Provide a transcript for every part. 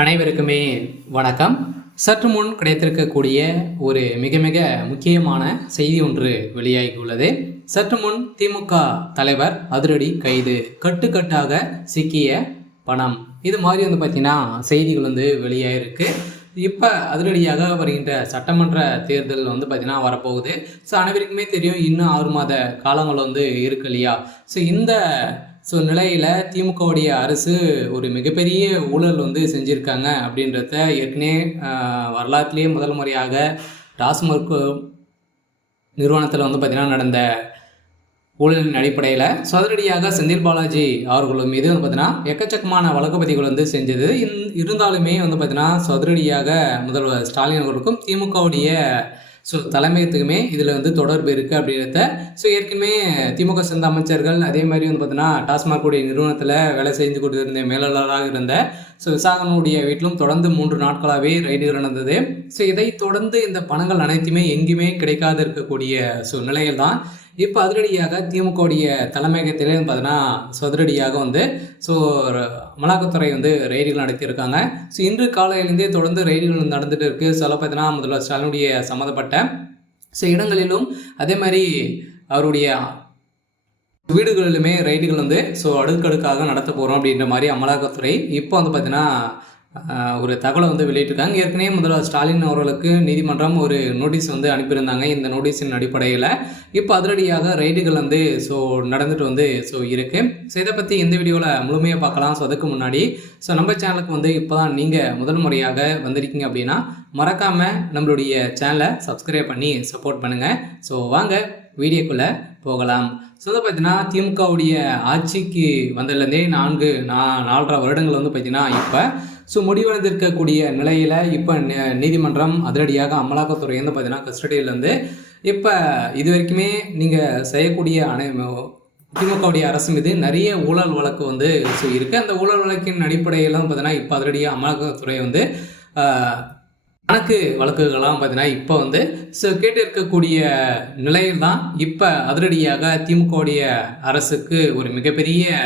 அனைவருக்குமே வணக்கம். சற்று முன் கிடைத்திருக்கக்கூடிய ஒரு மிக மிக முக்கியமான செய்தி ஒன்று வெளியாகியுள்ளது. சற்று முன் திமுக தலைவர் அதிரடி கைது, கட்டுக்கட்டாக சிக்கிய பணம், இது மாதிரி பார்த்தீங்கன்னா செய்திகள் வெளியாகிருக்கு. இப்போ அதிரடியாக வருகின்ற சட்டமன்ற தேர்தல் பார்த்தீங்கன்னா வரப்போகுது. ஸோ அனைவருக்குமே தெரியும், இன்னும் 6 மாத காலங்கள் இருக்கு இல்லையா? ஸோ நிலையில் திமுகவுடைய அரசு ஒரு மிகப்பெரிய ஊழல் செஞ்சுருக்காங்க அப்படின்றத ஏற்கனவே வரலாற்றிலேயே முதல் முறையாக டாஸ்மாக் நிறுவனத்தில் பார்த்திங்கன்னா நடந்த ஊழலின் அடிப்படையில் அதிரடியாக செந்தில் பாலாஜி அவர்கள் மீது பார்த்திங்கன்னா எக்கச்சக்கமான வழக்கு பதிவுகள் செஞ்சது. இருந்தாலுமே பார்த்திங்கன்னா அதிரடியாக முதல்வர் ஸ்டாலின் அவர்களுக்கும் திமுகவுடைய தலைமையத்துக்குமே இதில் தொடர்பு இருக்குது அப்படின்றத ஏற்கனவே திமுக சேர்ந்த அமைச்சர்கள், அதே மாதிரி பார்த்தீங்கன்னா டாஸ்மாகுடைய நிறுவனத்தில் வேலை செஞ்சு கொடுத்திருந்த மேலாளராக இருந்த விசாகனுடைய வீட்டிலும் தொடர்ந்து 3 நாட்களாகவே ரைடுகள் நடந்தது. இதை தொடர்ந்து இந்த பணங்கள் அனைத்துமே எங்கேயுமே கிடைக்காது இருக்கக்கூடிய நிலையில் தான் இப்போ அதிரடியாக திமுகவுடைய தலைமையகத்திலே பார்த்தீங்கன்னா அதிரடியாக அமலாக்கத்துறை ரெய்டுகள் நடத்தியிருக்காங்க. இன்று காலையிலேருந்தே தொடர்ந்து ரெய்டுகள் நடந்துட்டு இருக்கு. பார்த்தீங்கன்னா முதல்வர் ஸ்டாலினுடைய சம்மந்தப்பட்ட இடங்களிலும், அதே மாதிரி அவருடைய வீடுகளிலுமே ரைடுகள் அடுக்கடுக்காக நடத்த போகிறோம் அப்படின்ற மாதிரி அமலாக்கத்துறை இப்போ பார்த்தீங்கன்னா ஒரு தகவலை வெளியிட்டிருக்காங்க. ஏற்கனவே முதல்வர் ஸ்டாலின் அவர்களுக்கு நீதிமன்றம் ஒரு நோட்டீஸ் அனுப்பியிருந்தாங்க. இந்த நோட்டீஸின் அடிப்படையில் இப்போ அதிரடியாக ரைடுகள் நடந்துட்டு இருக்குது. இதை பற்றி இந்த வீடியோவில் முழுமையாக பார்க்கலாம். அதுக்கு முன்னாடி நம்ம சேனலுக்கு இப்போ தான் நீங்கள் முதல் முறையாக வந்திருக்கீங்க அப்படின்னா மறக்காமல் நம்மளுடைய சேனலை சப்ஸ்கிரைப் பண்ணி சப்போர்ட் பண்ணுங்கள். வாங்க வீடியோக்குள்ளே போகலாம். பார்த்தீங்கன்னா திமுகவுடைய ஆட்சிக்கு வந்ததுலேருந்தே 4.5 வருடங்கள் பார்த்தீங்கன்னா இப்போ முடிவடைந்திருக்கக்கூடிய நிலையில் இப்போ நீதிமன்றம் அதிரடியாக அமலாக்கத்துறை பார்த்தீங்கன்னா கஸ்டடியிலேருந்து இப்போ இது வரைக்குமே நீங்கள் செய்யக்கூடிய திமுகவுடைய அரசு மீது நிறைய ஊழல் வழக்கு இருக்குது. அந்த ஊழல் வழக்கின் அடிப்படையில் பார்த்தீங்கன்னா இப்போ அதிரடியாக அமலாக்கத்துறை கணக்கு வழக்குகள்லாம் பார்த்தீங்கன்னா இப்போ கேட்டு இருக்கக்கூடிய நிலையில் தான் இப்போ அதிரடியாக திமுகவுடைய அரசுக்கு ஒரு மிகப்பெரிய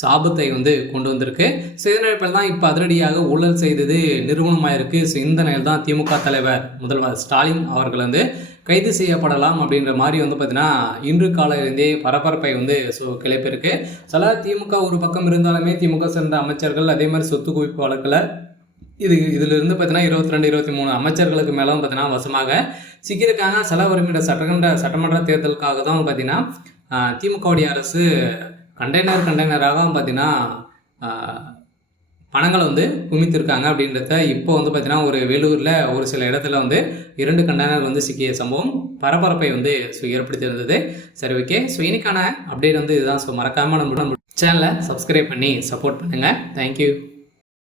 சாபத்தை கொண்டு வந்திருக்கு. இதனால் தான் இப்போ அதிரடியாக ஊழல் செய்தது நிறுவனமாக இருக்குது. இந்த நிலையில் தான் திமுக தலைவர் முதல்வர் ஸ்டாலின் அவர்கள் கைது செய்யப்படலாம் அப்படின்ற மாதிரி பார்த்தீங்கன்னா இன்று காலையிலேருந்தே பரபரப்பை கிளப்பியிருக்கு. திமுக ஒரு பக்கம் இருந்தாலுமே திமுக சேர்ந்த அமைச்சர்கள், அதே மாதிரி சொத்து குவிப்பு வழக்கில் இதிலிருந்து பார்த்தீங்கன்னா 22-23 அமைச்சர்களுக்கு மேலே பார்த்தீங்கன்னா வசமாக சிக்கியிருக்காங்க. வருகின்ற சட்டமன்ற தேர்தலுக்காக தான் பார்த்தீங்கன்னா திமுகவுடைய அரசு கண்டெய்னராக பார்த்தீங்கன்னா பணங்களை குமித்திருக்காங்க அப்படின்றத இப்போ பார்த்தீங்கன்னா ஒரு வேலூரில் ஒரு சில இடத்துல 2 கண்டெய்னர் சிக்கிய சம்பவம் பரபரப்பை ஏற்படுத்தியிருந்தது. சரி, ஓகே. இன்னைக்கான அப்டேட் இதுதான். மறக்காமல் நம்ம சேனலை சப்ஸ்கிரைப் பண்ணி சப்போர்ட் பண்ணுங்கள். தேங்க்யூ.